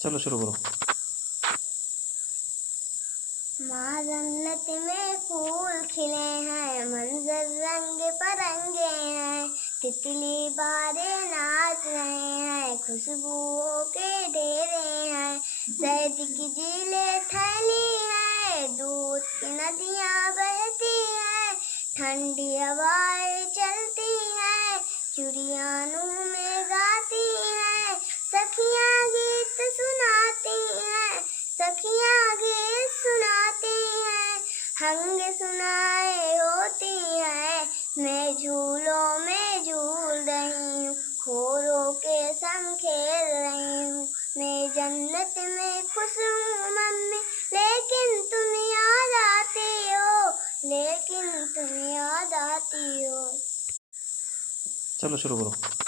चलो शुरू करो। माँ जन्नत में फूल खिले हैं, मंजर रंग बिरंगे हैं, तितली बारे नाच रहे हैं, खुशबुओं के ढेरे हैं, शहद की झीलें थैली है, दूध की नदियाँ बहती है, ठंडी हवाएं चलती है, चिड़िया नूह में गाती है, सखियाँ गीत सुनाती हैं, सखियाँ गीत सुनाती हैं, हंग सुनाए होती है, मैं झूलों में झूल रही हूँ, खोरों के संग खेल रही हूँ, मैं जन्नत में खुश हूँ मम्मी, लेकिन तुम याद आती हो, लेकिन तुम याद आती हो। चलो शुरू करो।